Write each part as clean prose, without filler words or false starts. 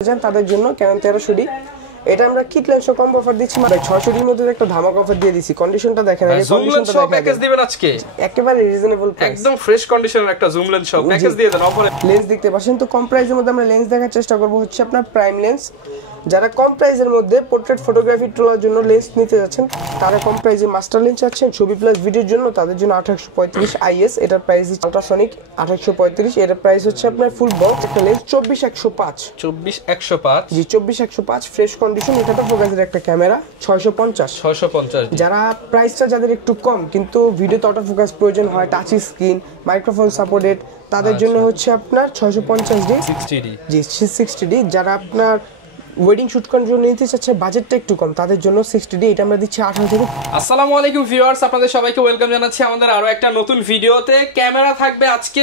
তাদের জন্য Canon 1300D এটা আমরা কিট লেন্স কম্বো অফার দিচ্ছি মানে 600 এর মধ্যে একটা ধামাকা অফার দিয়ে দিছি। কন্ডিশনটা দেখেন, এই কন্ডিশনটা দেখেন, প্যাকেজ দিবেন আজকে একেবারে রিজনেবল প্রাইস, একদম ফ্রেশ কন্ডিশনের একটা জুম লেন্স সব প্যাকেজ দিয়ে দেন অফারে। লেন্স দেখতে পাচ্ছেন তো কম প্রাইসের মধ্যে আমরা লেন্স দেখার চেষ্টা করব হচ্ছে আপনার প্রাইম লেন্স। যারা কম প্রাইসের মধ্যে পোর্ট্রেট ফটোগ্রাফি তোলার জন্য লেন্স নিতে যাচ্ছেন, তারা কম প্রাইসে মাস্টার লেন্স চাচ্ছেন ছবি প্লাস ভিডিওর জন্য, তাদের জন্য 1835 আইএস এটার প্রাইস আল্ট্রাসনিক 1835 এটার প্রাইস হচ্ছে আপনার ফুল বক্স একটা লেন্স 24105 24105 জি 24105 ফ্রেশ কন্ডিশন। এটা তো ফোকাসের একটা ক্যামেরা 650 যারা প্রাইসটা যাদের একটু কম কিন্তু ভিডিওতে অটো ফোকাস প্রয়োজন হয়, টাচ স্ক্রিন মাইক্রোফোন সাপোর্টেড, তাদের জন্য হচ্ছে আপনার 650D 60D জি 60D। যারা আপনার ওয়েডিং শুট করার জন্য নিতে চাচ্ছে বাজেটটা একটু কম, তাদের জন্য 60D এটা আমরা দিচ্ছি 18 থেকে। আসসালামু আলাইকুম ভিউয়ার্স, আপনাদের সবাইকে ওয়েলকাম জানাচ্ছি আমাদের আরো একটা নতুন ভিডিওতে। ক্যামেরা থাকবে আজকে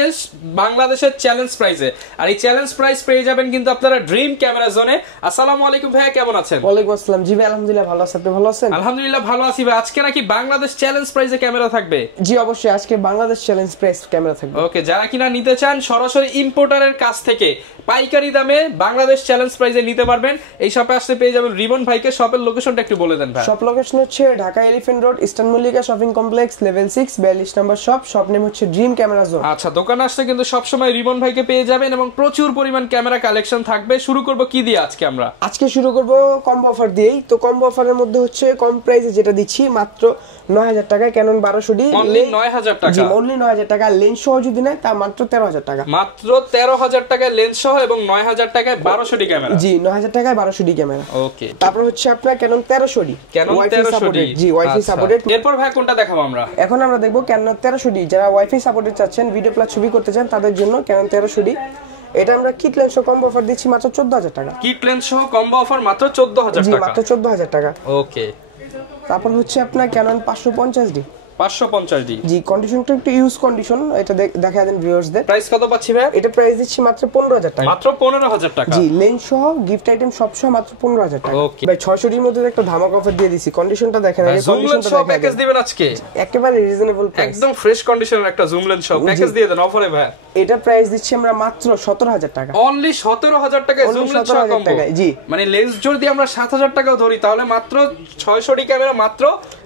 বাংলাদেশের চ্যালেঞ্জ প্রাইসে, আর এই চ্যালেঞ্জ প্রাইস পেয়ে যাবেন কিন্তু আপনারা ড্রিম ক্যামেরা জোনে। আসসালামু আলাইকুম ভাইয়া, কেমন আছেন? ওয়ালাইকুম আসসালাম জি ভাই, আলহামদুলিল্লাহ ভালো আছি, আপনি ভালো আছেন? আলহামদুলিল্লাহ ভালো আছি ভাই। আজকে নাকি বাংলাদেশ চ্যালেঞ্জ প্রাইসে ক্যামেরা থাকবে? জি অবশ্যই, আজকে বাংলাদেশ চ্যালেঞ্জ প্রাইস ক্যামেরা থাকবে। ওকে, যারা কিনা নিতে চান সরাসরি ইম্পোর্টারের কাছ থেকে পাইকারি দামে বাংলাদেশ চ্যালেঞ্জ প্রাইসে নিতে পারবেন। এই শপে আসতে পেয়ে যাবেন রিবন ভাইকে। শপের লোকেশনটা একটু বলে দেন ভাই। শপ লোকেশন হচ্ছে Dhaka elephant road eastern Mallika shopping complex level 6 42 নম্বর শপ। শপ নেম হচ্ছে ড্রিম ক্যামেরা জোন। আচ্ছা, দোকানে আসলে কিন্তু সব সময় রিবন ভাইকে পেয়ে যাবেন এবং প্রচুর পরিমাণ ক্যামেরা কালেকশন থাকবে। শুরু করব কি দিয়ে আজকে? আজকে শুরু করব কম্বো অফার দিয়েই। তো কম্বো অফারের মধ্যে হচ্ছে কম প্রাইসে যেটা দিচ্ছি মাত্র 9000 টাকা ক্যানন 1200D অনলি 9000 টাকা। জি অনলি 9000 টাকা। লেন্স সহ যদি নেয় তা মাত্র 13000 টাকা। মাত্র 13000 টাকায় লেন্স সহ এবং 9000 টাকায় 1200D ক্যামেরা। জি 9000 টাকায় 1200D ক্যামেরা। ওকে, তারপর হচ্ছে আপনার ক্যানন 1300D ক্যানন 1300D জি ওয়াইফাই সাপোর্টেড। এরপর ভাই কোনটা দেখাবো আমরা? এখন আমরা দেখব ক্যানন 1300D। যারা ওয়াইফাই সাপোর্টেড চাচ্ছেন, ভিডিও প্লাস ছবি করতে চান, তাদের জন্য ক্যানন 1300D এটা আমরা কিট লেন্স সহ কম্বো অফার দিচ্ছি মাত্র 14000 টাকা। কিট লেন্স সহ কম্বো অফার মাত্র 14000 জি টাকা। মাত্র 14000 টাকা। ওকে, তারপর হচ্ছে আপনার ক্যানন 550D 550D জি কন্ডিশনটা একটু ইউজ কন্ডিশন, এটা দেখায় দেন ভিউয়ার্সদের। প্রাইস কত পাচ্ছি ভাই? এটা প্রাইস দিচ্ছি মাত্র 15000 টাকা। মাত্র 15000 টাকা। জি লেন্স সহ গিফট আইটেম সব সহ মাত্র 15000 টাকা। ওকে ভাই 600 এর মধ্যে একটা ধামাকা অফার দিয়ে দিছি। কন্ডিশনটা দেখেন, এই কন্ডিশনটা সব দেখেন, প্যাকেজ দিবেন আজকে একেবারে রিজনেবল প্রাইস, একদম ফ্রেশ কন্ডিশনের একটা জুম লেন্স সব প্যাকেজ দিয়ে দেন অফারে ভাই। এটা প্রাইস দিচ্ছি আমরা মাত্র 17000 টাকা। অনলি 17000 টাকায় জুম লেন্স সহ কম্বো। জি মানে লেন্স যদি আমরা 7000 টাকাও ধরি তাহলে মাত্র 600D ক্যামেরা মাত্র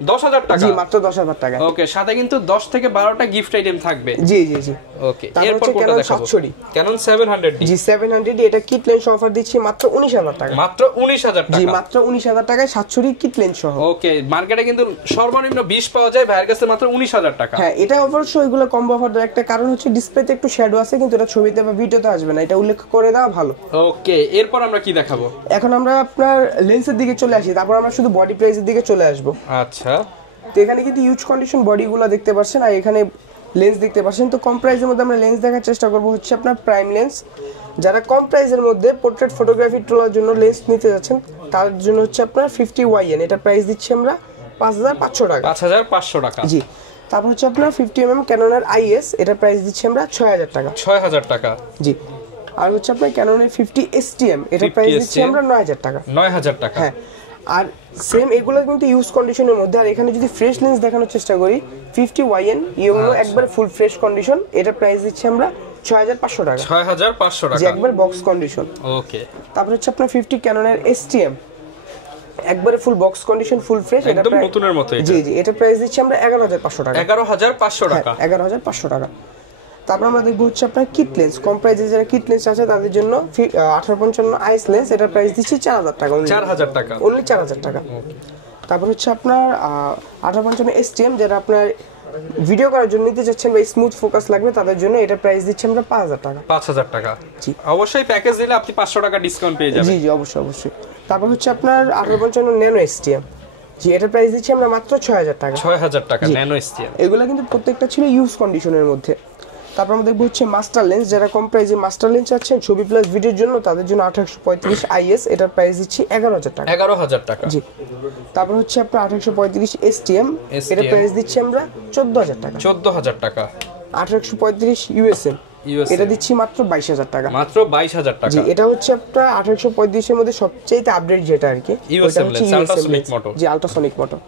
10000 টাকা। জি মাত্র 10000 টাকা। ওকে, সাথে কিন্তু 10 থেকে 12টা গিফট আইটেম থাকবে। জি জি জি ওকে, এরপর কোনটা দেখাবো? ক্যানন 700D জি 700D এটা কিট লেন্স অফার দিচ্ছি মাত্র 19000 টাকা। মাত্র 19000 টাকা। জি মাত্র 19000 টাকায় 700D কিট লেন্স সহ। ওকে, মার্কেটে কিন্তু সর্বনিম্ন 20 পাওয়া যায়, ভাইয়ের কাছে মাত্র 19000 টাকা। হ্যাঁ, এটা অবশ্যই এগুলো কম্বো অফার দেওয়ার একটা কারণ হচ্ছে ডিসপ্লেতে একটু শ্যাডো আছে, কিন্তু এটা ছবিতে বা ভিডিওতে আসবে না, এটা উল্লেখ করে দেওয়া ভালো। ওকে, এরপর আমরা কি দেখাবো? এখন আমরা আপনার লেন্সের দিকে চলে আসি, তারপর আমরা শুধু বডি প্রাইসের দিকে চলে আসবো। আচ্ছা, তো এখানে কিন্তু ইউজ কন্ডিশন বডিগুলো দেখতে পাচ্ছেন, আর এখানে লেন্স দেখতে পাচ্ছেন। তো কম প্রাইসের মধ্যে আমরা লেন্স দেখার চেষ্টা করব হচ্ছে আপনার প্রাইম লেন্স। যারা কম প্রাইসের মধ্যে পোর্ট্রেট ফটোগ্রাফি তোলার জন্য লেন্স নিতে যাচ্ছেন, তার জন্য হচ্ছে আপনার 50YN এটা প্রাইস দিচ্ছি আমরা 5500 টাকা। 5500 টাকা। জি, তারপর হচ্ছে আপনার 50mm ক্যাননের আইএস এটা প্রাইস দিচ্ছি আমরা 6000 টাকা। 6000 টাকা। জি, আর হচ্ছে আপনার ক্যাননের 50STM এটা প্রাইস দিচ্ছি আমরা 9000 টাকা। 9000 টাকা। হ্যাঁ, আর সেম এগুলো কিন্তু ইউজ কন্ডিশনের মধ্যে। আর এখানে যদি ফ্রেশ লেন্স দেখানোর চেষ্টা করি 50YN ইয়েলো একবার ফুল ফ্রেশ কন্ডিশন এটা প্রাইস দিচ্ছি আমরা 6500 টাকা। 6500 টাকা যে একবার বক্স কন্ডিশন। ওকে, তারপর হচ্ছে আপনার 50 ক্যাননের STM একবারে full box condition full fresh এটা একদম নতুনের মতো। জি জি এটা প্রাইস দিচ্ছি আমরা 11500 টাকা। 11500 টাকা। 11500 টাকা। তারপর আমরা দেখব হচ্ছে আপনার কিট লেন্স কম প্রাইসে যারা কিট লেন্স আছে তাদের জন্য 1855 আইএস লেন্স এটা প্রাইস দিচ্ছি 4000 টাকা। 4000 টাকা। অনলি 4000 টাকা। তারপর হচ্ছে আপনার 1855 STM যারা আপনার ভিডিও করার জন্য নিতে চাচ্ছেন বা স্মুথ ফোকাস লাগবে, তাদের জন্য এটা প্রাইস দিচ্ছি আমরা 5000 টাকা। 5000 টাকা। জি অবশ্যই প্যাকেজ দিলে আপনি 500 টাকা ডিসকাউন্ট পেয়ে যাবেন। জি জি অবশ্যই অবশ্যই। তারপর হচ্ছে আপনার 1855 ন্যানো STM জি এটা প্রাইস দিচ্ছি আমরা মাত্র 6000 টাকা। 6000 টাকা ন্যানো STM। এগুলা কিন্তু প্রত্যেকটা ছিল ইউজ কন্ডিশনের মধ্যে। তারপর আমরা দেখব হচ্ছে মাস্টার লেন্স। যারা কম প্রাইসে মাস্টার লেন্স চাচ্ছেন ছবি প্লাস ভিডিওর জন্য, তাদের জন্য 1835 আইএস এটার প্রাইস দিচ্ছি 11000 টাকা। 11000 টাকা। জি, তারপর হচ্ছে আপনার 1835 STM এটার প্রাইস দিচ্ছি আমরা 14000 টাকা। 14000 টাকা। 1835 USM এটা দিচ্ছি মাত্র 22000 টাকা। মাত্র 22000 টাকা। জি, এটা হচ্ছে আপনার 1835 এর মধ্যে সবচেয়ে আপডেট যেটা আর কি, ওটা হচ্ছে আল্ট্রাসনিক মোটর। জি আল্ট্রাসনিক মোটর।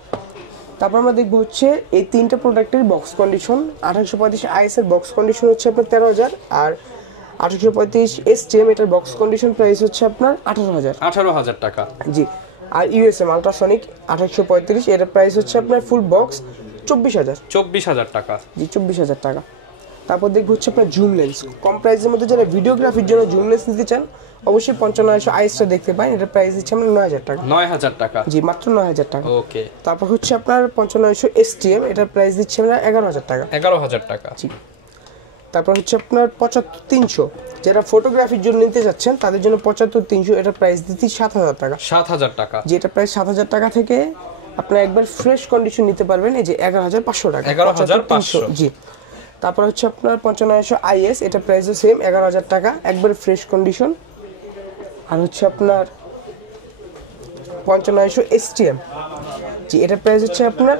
তারপর আমরা দেখব হচ্ছে এই তিনটা প্রোডাক্টের বক্স কন্ডিশন। 1835 আইএস এর বক্স কন্ডিশন হচ্ছে আপনার 13000, আর 1835 STM, এটার বক্স কন্ডিশন প্রাইস হচ্ছে আপনার 18,000 টাকা। জি। আর ইউএসএম আলট্রাসনিক 2835, এটার প্রাইস হচ্ছে আপনার ফুল বক্স 24,000 টাকা। জি 24,000 টাকা। তারপর দেখবো হচ্ছে আপনার জুম লেন্স, কম প্রাইসের মধ্যে যারা ভিডিওগ্রাফির জন্য জুম লেন্স নিতে চান অবশ্যই 5500 আইএসটা দেখতে পারেন, এটার প্রাইস দিচ্ছে আমরা 9,000 টাকা। 9,000 টাকা। জি মাত্র 9,000 টাকা। ওকে। তারপর হচ্ছে আপনার 5500 STM, এটার প্রাইস দিচ্ছে আমরা 11,000 টাকা। 11,000 টাকা। জি। তারপর হচ্ছে আপনার 75300, যারা ফটোগ্রাফির জন্য নিতে যাচ্ছেন তাদের জন্য 75300, এটার প্রাইস দিচ্ছি 7,000 টাকা। 7,000 টাকা। যে এটা প্রাইস 7,000 টাকা থেকে আপনার একবার ফ্রেশ কন্ডিশন নিতে পারবেন, এই যে 11,500 টাকা। 11,500। জি। তারপর হচ্ছে আপনার 5500 IS, এটা প্রাইসও সেম 11,000 টাকা, একবার ফ্রেশ কন্ডিশন। আর হচ্ছে আপনার 5500 STM, জি এটা প্রাইস হচ্ছে আপনার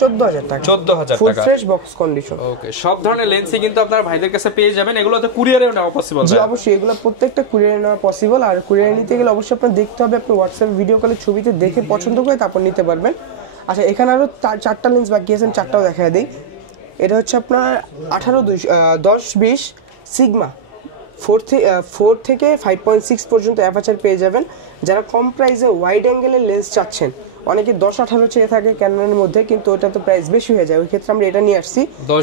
14,000 টাকা। 14,000 ফুল টাকা। Fresh box condition. ওকে, সব ধরনের লেন্সই কিন্তু আপনারা ভাইদের কাছে পেয়ে যাবেন, এগুলো তো কুরিয়ারেও নেওয়া পসিবল। জি অবশ্যই, এগুলো প্রত্যেকটা কুরিয়ারে নেওয়া পসিবল। আর কুরিয়ারে নিতে গেলে অবশ্যই আপনার দেখতে হবে, আপনি হোয়াটসঅ্যাপ ভিডিও কলে ছবিতে দেখে পছন্দ করে তারপর নিতে পারবেন। আচ্ছা, এখানে আরও 4টা লেন্স বাকি আছেন, 4টাও দেখায় দিই। এটা হচ্ছে আপনার 10-20 সিগমা 4 থেকে 5.6 পর্যন্ত অ্যাপারচার পেয়ে যাবেন। যারা কম প্রাইসে ওয়াইড অ্যাঙ্গেলের লেন্স চাচ্ছেন, অনেকে 10-18 চেয়ে থাকে ক্যানোনের মধ্যে, কিন্তু ওটা তো প্রাইস বেশি হয়ে যায়, ওই ক্ষেত্রে আমরা এটা নিয়ে আসছি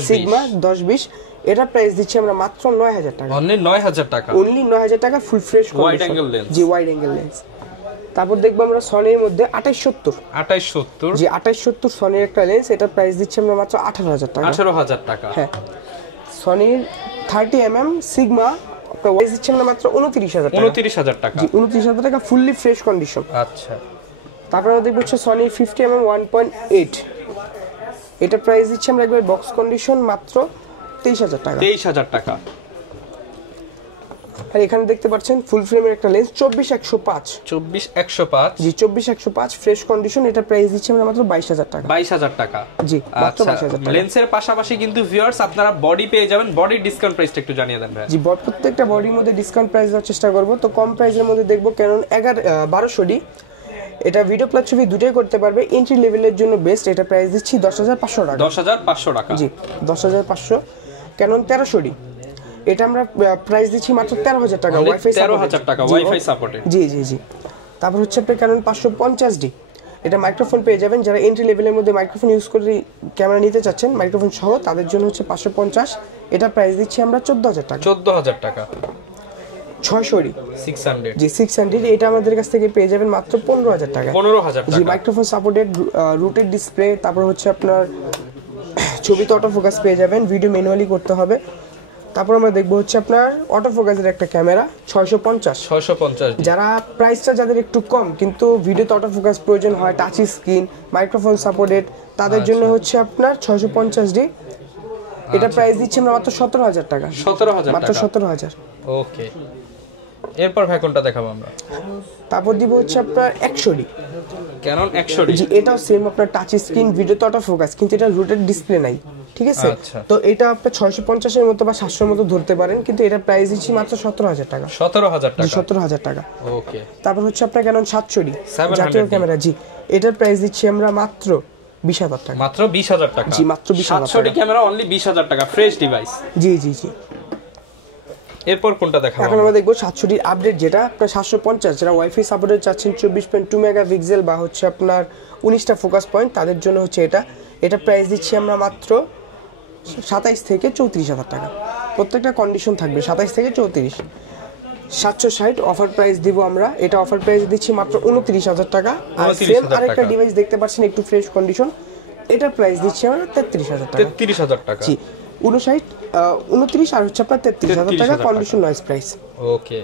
সিগমা 10-20, এটা প্রাইস দিচ্ছি আমরা মাত্র 9,000 টাকা। অনলি 9,000 টাকা। অনলি 9,000 টাকা, full fresh wide angle lens. জি ওয়াইড অ্যাঙ্গেল লেন্স। তারপর দেখবো আমরা সনির মধ্যে 2870, জি 2870 সনির একটা লেন্স, এটা প্রাইস দিচ্ছি আমরা মাত্র 18,000 টাকা। 18,000 টাকা। হ্যাঁ। সনির 30mm সিগমা প্রাইস দিচ্ছি আমরা মাত্র 29,000 টাকা। 29,000 টাকা। জি 29,000 টাকা, ফুললি ফ্রেশ কন্ডিশন। আচ্ছা। তারপর আমরা দেখবো হচ্ছে সনির 50mm 1.8, এটা প্রাইস দিচ্ছি আমরা একবার বক্স কন্ডিশন মাত্র 23,000 টাকা। 23,000 টাকা। আর এখানে দেখতে পাচ্ছেন ফুল ফ্রেমের একটা লেন্স 24-105, 24-105, জি 24-105 ফ্রেশ কন্ডিশন, এটা প্রাইস দিচ্ছি আমরা মাত্র 22,000 টাকা। 22,000 টাকা। জি মাত্র আচ্ছা, 22,000 টাকা। লেন্সের পাশাপাশি কিন্তু ভিউয়ার্স আপনারা বডি পেয়ে যাবেন, বডির ডিসকাউন্ট প্রাইসটা একটু জানিয়ে দেন ভাই। জি প্রত্যেকটা বডির মধ্যে ডিসকাউন্ট প্রাইস দেওয়ার চেষ্টা করব। তো কম প্রাইসের মধ্যে দেখবো ক্যানন 1200D, এটা ভিডিও প্লাস ছবি দুটোই করতে পারবে, এন্ট্রি লেভেলের জন্য বেস্ট, এটা প্রাইস দিচ্ছি 10,500 টাকা। 10,500 টাকা। জি 10,500। ক্যানন 1300D, এটা আমরা প্রাইস দিচ্ছি মাত্র 13,000 টাকা, ওয়াইফাই 13,000 টাকা ওয়াইফাই সাপোর্টেড। জি জি জি। তারপর হচ্ছে আপনার ক্যানন 550D, এটা মাইক্রোফোন পেয়ে যাবেন, যারা এন্ট্রি লেভেলের মধ্যে মাইক্রোফোন ইউজ করে ক্যামেরা নিতে চাচ্ছেন মাইক্রোফোন সহ, তাদের জন্য হচ্ছে 550, এটা প্রাইস দিচ্ছি আমরা 14,000 টাকা। 14,000 টাকা। 600D 600, জি 600, এটা আমাদের কাছ থেকে পেয়ে যাবেন মাত্র 15,000 টাকা। 15,000 জি টাকা। মাইক্রোফোন সাপোর্টেড, রুটেড ডিসপ্লে, তারপর হচ্ছে আপনার ছবিতে অটো ফোকাস পেয়ে যাবেন, ভিডিও ম্যানুয়ালি করতে হবে। তারপর আমরা দেখবো হচ্ছে আপনার অটো ফোকাসের একটা ক্যামেরা 650, যারা প্রাইসটা যাদের একটু কম কিন্তু ভিডিওতে অটো ফোকাস প্রয়োজন হয়, টাচ স্ক্রিন, মাইক্রোফোন সাপোর্টেড, তাদের জন্য হচ্ছে আপনার 650D, এটা প্রাইস দিচ্ছি আমরা মাত্র 17,000 টাকা। 17,000 মাত্র 17,000। ওকে, এরপর ভাই কোনটা দেখাবো আমরা? তারপর দিব হচ্ছে আপনার 100D, ক্যানন 100D, জি এটাও সেম আপনার টাচ স্ক্রিন, ভিডিওতে অটো ফোকাস, কিন্তু এটা রুটেড ডিসপ্লে নাই, ঠিক আছে? আচ্ছা। তো এটা আপনার 650 এর মতো বা 700 এর মতো ধরতে পারেন, কিন্তু এটা প্রাইস দিচ্ছি মাত্র 17,000 টাকা। 17,000 টাকা। 17,000 টাকা। ওকে। তারপর হচ্ছে আপনার ক্যানন 700D 700D জাতীয় ক্যামেরা, জি এটার প্রাইস দিচ্ছি আমরা মাত্র 20,000 টাকা। মাত্র 20,000 টাকা। জি মাত্র 20,000 700D ক্যামেরা অনলি 20,000 টাকা, ফ্রেশ ডিভাইস। জি জি জি। এরপর কোনটা দেখাবো? এখন আমরা দেখবো 700D আপডেট, যেটা আপনার 750, যারা ওয়াইফাই সাপোর্টেড চাচ্ছেন 24.2 মেগাপিক্সেল বা হচ্ছে আপনার 19টা ফোকাস পয়েন্ট, তাদের জন্য হচ্ছে এটা প্রাইস দিচ্ছি আমরা মাত্র 27 থেকে 34,000 টাকা। প্রত্যেকটা কন্ডিশন থাকবে 27 থেকে 34। 760 অফার প্রাইস দিব আমরা, এটা অফার প্রাইস দিচ্ছি মাত্র 29,000 টাকা। আর সেম আরেকটা ডিভাইস দেখতে পাচ্ছেন একটু ফ্রেশ কন্ডিশন, এটার প্রাইস দিচ্ছি আমরা 33,000 টাকা। 33,000 টাকা। জি 29 আর হচ্ছে আপনার 33,000 টাকা কন্ডিশন নয়েজ প্রাইস। ওকে।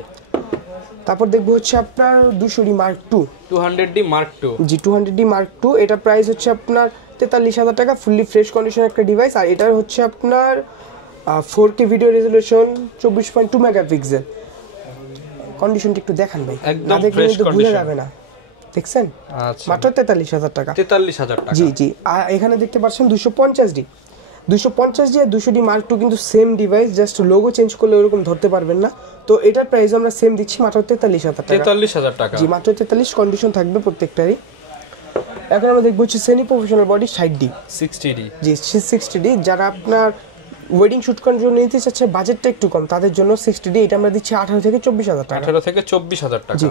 তারপর দেখবো হচ্ছে আপনার 200D Mark II, 200D Mark II, জি 200D Mark II, এটা প্রাইস হচ্ছে আপনার 43,000 টাকা, ফুললি ফ্রেশ কন্ডিশন একটা ডিভাইস। আর এটার হচ্ছে আপনার 4K ভিডিও রেজলিউশন, 24.2 মেগাপিক্সেল। কন্ডিশনটা একটু দেখান ভাই, না দেখলে কিন্তু ভুলে যাবে না। দেখছেন? আচ্ছা। মাত্র 43,000 টাকা। 43,000 টাকা। জি জি। আর এখানে দেখতে পাচ্ছেন 250D আর 200D Mark II কিন্তু same device, just logo change করলে ওরকম ধরতে পারবেন না। তো এটার প্রাইস আমরা সেম দিচ্ছি মাত্র 43,000 টাকা। 43,000 টাকা। জি মাত্র 43, কন্ডিশন থাকবে প্রত্যেকটারই। এখন আমরা দেখবো হচ্ছে semi professional body 60D, 60D, জি 60D, যারা আপনার ওয়েডিং শুট করার জন্য নিতে চাচ্ছে বাজেটটা একটু কম, তাদের জন্য 60D এটা আমরা দিচ্ছি 18 থেকে 24,000 টাকা। 18 থেকে 24,000 টাকা। জি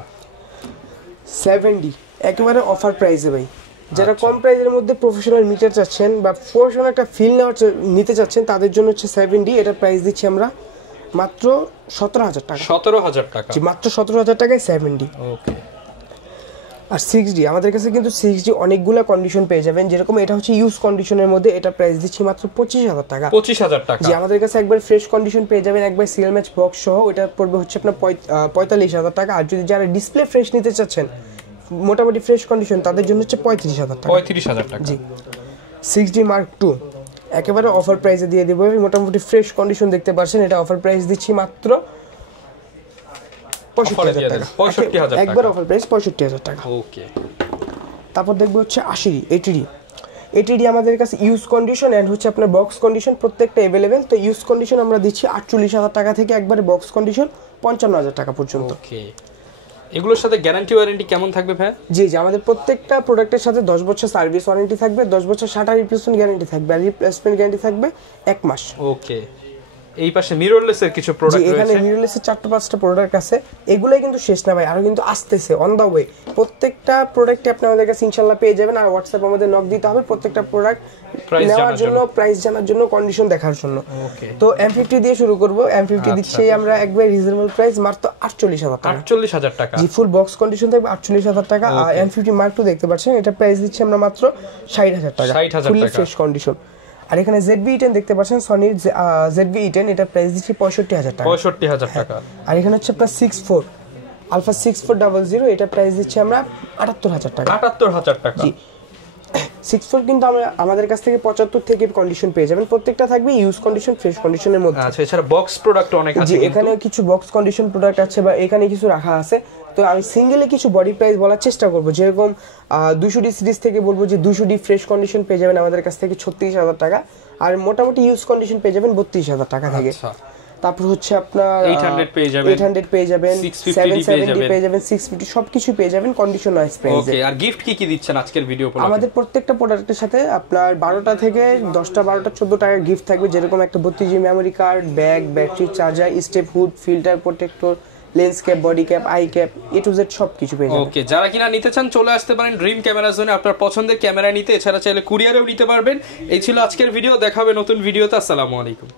7D একেবারে অফার প্রাইসে ভাই। যারা কম প্রাইসের মধ্যে প্রফেশনাল মিটার চাচ্ছেন বা প্রফেশনাল একটা ফিল নিতে চাচ্ছেন তাদের জন্য হচ্ছে 7D, এটা প্রাইস দিচ্ছি আমরা মাত্র 17,000 টাকা। 17,000 টাকা। জি মাত্র 17,000 টাকায় 7D। ওকে। আর 6D আমাদের কাছে কিন্তু 6D অনেকগুলো কন্ডিশন পেয়ে যাবেন, যেরকম এটা হচ্ছে ইউজ কন্ডিশনের মধ্যে, এটা প্রাইস দিচ্ছি মাত্র 25,000 টাকা। 25,000 টাকা। জি আমাদের কাছে একবার ফ্রেশ কন্ডিশন পেয়ে যাবেন, একবার সিএল ম্যাচ বক্স সহ, এটা পড়বে হচ্ছে আপনার 45,000 টাকা। আর যদি যারা ডিসপ্লে ফ্রেশ নিতে চাচ্ছেন মোটামুটি ফ্রেশ কন্ডিশন তাদের জন্য হচ্ছে 35,000 টাকা। 35,000 টাকা। জি 6D Mark II একেবারে অফার প্রাইসে দিয়ে দেবো, মোটামুটি ফ্রেশ কন্ডিশন দেখতে পাচ্ছেন, এটা অফার প্রাইস দিচ্ছি মাত্র 65,000 টাকা। 65,000 টাকা একবার অফার প্রাইস 65,000 টাকা। ওকে। তারপর দেখবো হচ্ছে 80D। ATD আমাদের কাছে ইউজ কন্ডিশন এন্ড হচ্ছে আপনার বক্স কন্ডিশন প্রত্যেকটা अवेलेबल। তো ইউজ কন্ডিশন আমরা দিচ্ছি 48,000 টাকা থেকে একবারে বক্স কন্ডিশন 55,000 টাকা পর্যন্ত। ওকে। এগুলোর সাথে গ্যারান্টি ওয়ারেন্টি কেমন থাকবে ভাই? জি আমাদের প্রত্যেকটা প্রোডাক্টের সাথে 10 বছর সার্ভিস ওয়ারেন্টি থাকবে, 10 বছর শাটার রিপ্লেসমেন্ট গ্যারান্টি থাকবে, আর রিপ্লেসমেন্ট গ্যারান্টি থাকবে 1 মাস। ওকে। এই পাশে মিররলেস এর কিছু প্রোডাক্ট রয়েছে। এখানে মিররলেস এর 4-5টা প্রোডাক্ট আছে, এগুলাই কিন্তু শেষ না ভাই, আরো কিন্তু আসতেছে অন দা ওয়ে। প্রত্যেকটা প্রোডাক্টে আপনি আমাদের কাছে ইনশাআল্লাহ পেয়ে যাবেন। আর হোয়াটসঅ্যাপ আমাদের নক দিতে হবে প্রত্যেকটা প্রোডাক্ট নেওয়ার জন্য, প্রাইস জানার জন্য, কন্ডিশন দেখার জন্য। ওকে। তো M50 দিয়ে শুরু করব। M50 দিচ্ছি আমরা একবার রিজনেবল প্রাইস মাত্র 48,000 টাকা। 48,000 টাকা। জি ফুল বক্স কন্ডিশন থাকবে 48,000 টাকা। আর M50 Mark II দেখতে পাচ্ছেন, এটা প্রাইস দিচ্ছি আমরা মাত্র 60,000 টাকা, 60,000 ফুলি টাকা। Fresh condition. আর এখানে ZV-E10 দেখতে পাচ্ছেন, সনির ZV-E10, এটা প্রাইস দিচ্ছি 65,000 টাকা। 65,000 টাকা। আর এখানে হচ্ছে আপনার 64 আলফা 6400, এটা প্রাইস দিচ্ছি আমরা 78,000 টাকা। 78,000 টাকা। জি 64 কিন্তু আমাদের কাছ থেকে 75 থেকে কন্ডিশন পেয়ে যাবেন, প্রত্যেকটা থাকবে ইউজ কন্ডিশন ফ্রেশ কন্ডিশনের মধ্যে। আচ্ছা এছাড়া বক্স প্রোডাক্ট অনেক আছে জি কিন্তু। এখানে কিছু বক্স কন্ডিশন প্রোডাক্ট আছে বা এখানে কিছু রাখা আছে। তো আমি সিঙ্গেলে কিছু বডি প্রাইস বলার চেষ্টা করব, যেরকম 200D সিরিজ থেকে বলবো যে 200D ফ্রেশ কন্ডিশন পেয়ে যাবেন আমাদের কাছ থেকে 36,000 টাকা, আর মোটামুটি ইউজ কন্ডিশন পেয়ে যাবেন 32,000 টাকা থেকে। আচ্ছা। তারপর হচ্ছে আপনার 800 পেয়ে যাবেন, 800 পেয়ে যাবেন, 650 পেয়ে যাবেন, 650 সবকিছু পেয়ে যাবেন কন্ডিশন ওয়াইজ প্রাইসে। ওকে। আর গিফট কি কি দিচ্ছেন আজকের ভিডিও উপলক্ষে? আমাদের প্রত্যেকটা প্রোডাক্টের সাথে আপনার 12টা থেকে 10টা 12টা 14 টাকার গিফট থাকবে, যেরকম একটা 32GB memory card, bag, battery, charger, step hood, filter protector, lens cap, body cap, I cap, A to Z সবকিছু পেয়ে যাবেন। ওকে। যারা কিনা নিতে চান চলে আসতে পারেন ড্রিম ক্যামেরা জোনে, আপনার পছন্দের ক্যামেরা নিতে। এছাড়া চাইলে কুরিয়ারেও নিতে পারবেন। এই ছিল আজকের ভিডিও, দেখা হবে নতুন ভিডিওতে। আসসালামু আলাইকুম।